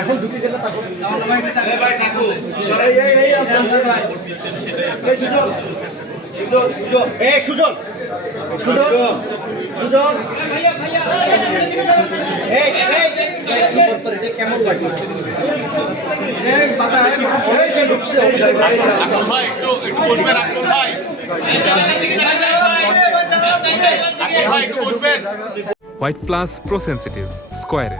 এখন ঢুকে গেলে তারপর সুজন সুজন সুজন কেমন লাগে ঢুকছে হোয়াইট প্লাস প্রো সেনসিটিভ স্কয়ারে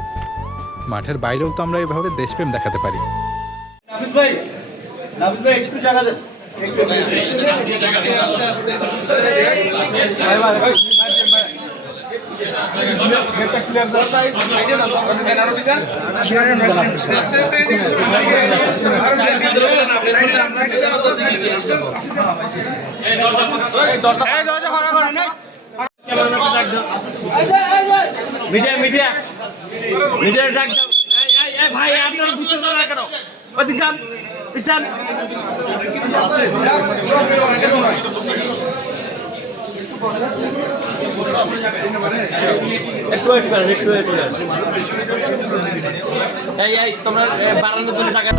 মাঠের বাইরেও তো আমরা এভাবে দেশপ্রেম দেখাতে পারি। নাবিদ ভাই একটু জায়গা দেন। মিডিয়া মিডিয়া মিডিয়া ডাক দাও। ভাই আপনারা বুঝতে পারছেন না কেন? ওদিক যান পিছান। একটু ওয়েট করেন, একটু ওয়েট করেন। এই তোমরা বারান্দার জন্য জায়গা